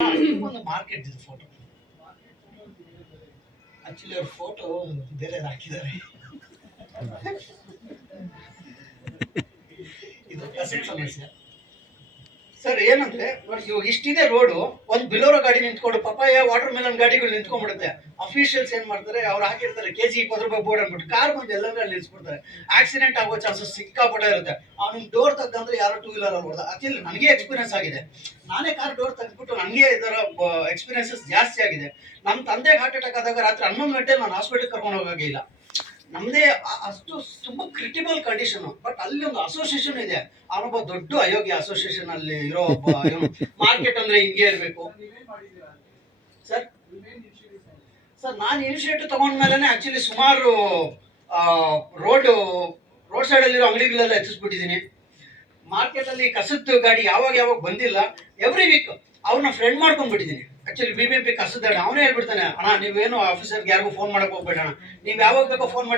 ಒಂದು ಮಾರ್ಕೆಟ್ ಇದು photo. Actually ಅವ್ರ ಫೋಟೋ ಬೇರೆ ಹಾಕಿದ್ದಾರೆ. ಇದು ಕಸಿಟ್ ಸಮಸ್ಯೆ ಸರ್. ಏನಂದ್ರೆ ಇವಾಗ ಇಷ್ಟಿದೆ ರೋಡು, ಒಂದು ಬಿಲೋರೋ ಗಾಡಿ ನಿಂತ್ಕೊಂಡು ಪಪಾಯ ವಾಟರ್ ಮೆಲನ್ ಗಾಡಿಗಳು ನಿಂತ್ಕೊಂಡ್ಬಿಡುತ್ತೆ. ಅಫಿಷಿಯಲ್ಸ್ ಏನ್ ಮಾಡ್ತಾರೆ, ಅವ್ರು ಹಾಕಿರ್ತಾರೆ ಕೆಜಿ 20 ರೂಪಾಯಿ ಬೋರ್ಡ್ ಅಂದ್ಬಿಟ್ಟು ಕಾರ್ ಬಂದು ಎಲ್ಲಂದ್ರೆ ಅಲ್ಲಿ ನಿಲ್ಸ್ಬಿಡ್ತಾರೆ. ಆಕ್ಸಿಡೆಂಟ್ ಆಗೋ ಚಾನ್ಸಸ್ ಸಿಕ್ಕಾಪಟ್ಟೆ ಇರುತ್ತೆ. ಅವ್ನಿಗೆ ಡೋರ್ ತೆಗ್ದಂದ್ರೆ ಯಾರೋ 2 ವೀಲರ್ ಅಲ್ಲಿ ಹೊಡೆದ. ಆಕ್ಚುಲಿ ನನಗೆ ಎಕ್ಸ್ಪೀರಿಯನ್ಸ್ ಆಗಿದೆ. ನಾನೇ ಕಾರ್ ಡೋರ್ ತೆಗೆದ್ಬಿಟ್ಟು ನನಗೆ ಇದರ ಎಕ್ಸ್ಪೀರಿಯನ್ಸಸ್ ಜಾಸ್ತಿ ಆಗಿದೆ. ನಮ್ಮ ತಂದೆಗೆ ಹಾರ್ಟ್ ಅಟ್ಯಾಕ್ ಆದಾಗ ರಾತ್ರಿ 11 ಗಂಟೆ ನಾನು ಹಾಸ್ಪಿಟಲ್ ಕರ್ಕೊಂಡು ಹೋಗಾಗಿಲ್ಲ. ನಮ್ದೇ ಅಷ್ಟು ತುಂಬಾ ಕ್ರಿಟಿಕಲ್ ಕಂಡೀಷನ್. ಬಟ್ ಅಲ್ಲಿ ಒಂದು ಅಸೋಸಿಯೇಷನ್ ಇದೆ. ಅವನೊಬ್ಬ ದೊಡ್ಡ ಅಯೋಗ್ಯ ಅಸೋಸಿಯೇಷನ್ ಅಲ್ಲಿ ಇರೋ ಒಬ್ಬ ಮಾರ್ಕೆಟ್ ಅಂದ್ರೆ ಹಿಂಗೆ ಇರಬೇಕು ಸರ್. ಸರ್ ನಾನು ಇನಿಷಿಯೇಟಿವ್ ತಗೊಂಡ್ಮೇಲೆ ಆಕ್ಚುಲಿ ಸುಮಾರು ರೋಡ್ ಸೈಡ್ ಅಲ್ಲಿರೋ ಅಂಗಡಿಗಳೆಲ್ಲ ಎತ್ತಿಸ್ಬಿಟ್ಟಿದ್ದೀನಿ. ಮಾರ್ಕೆಟ್ ಅಲ್ಲಿ ಕಸದ ಗಾಡಿ ಯಾವಾಗ ಬಂದಿಲ್ಲ. ಎವ್ರಿ ವೀಕ್ ಅವ್ರನ್ನ ಫ್ರೆಂಡ್ ಮಾಡ್ಕೊಂಡ್ಬಿಟ್ಟಿದ್ದೀನಿ. ಆಕ್ಚುಲಿ BBMP ಕಸದ ಅವನೇ ಹೇಳ್ಬಿಡ್ತಾನೆ, ಅಣ್ಣ ನೀವೇನು ಆಫೀಸರ್ಗೆ ಯಾರಿಗೂ ಫೋನ್ ಮಾಡಕ್ ಹೋಗ್ಬೇಡ, ನೀವು ಯಾವಾಗ ಬೇಕೋ ಫೋನ್ ಮಾಡಿ